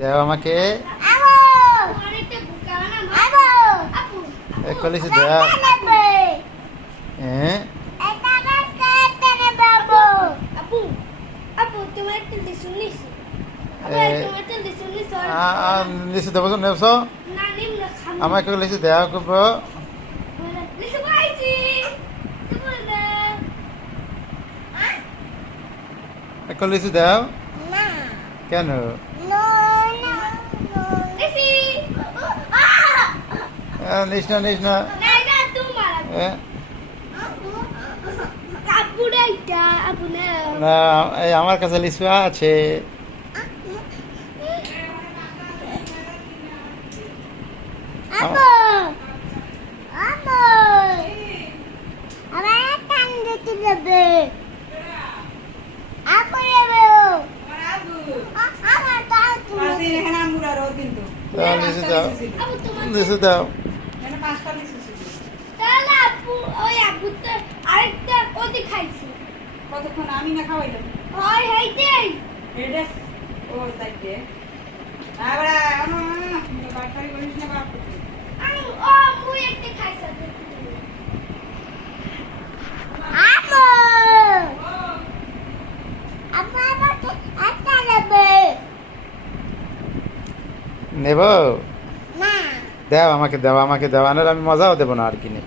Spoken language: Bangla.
দাও আমাকে। কলিসি দাও। হ্যাঁ লিচু দেবো নেবছ আমাকে লিচু দেওয়া করব। লিচু দাও কেন? নিস না নিস না। না এই আমার কাছে লিচু আছে। লিচু দাও। কতক্ষণ আমি না খাওয়াইলাম ও সাইডে আবার বাটপারি করিস না বাপ নেব। দাও আমাকে দাও আমাকে দাও, আনার আমি মজাও দেবো না আর কিনে।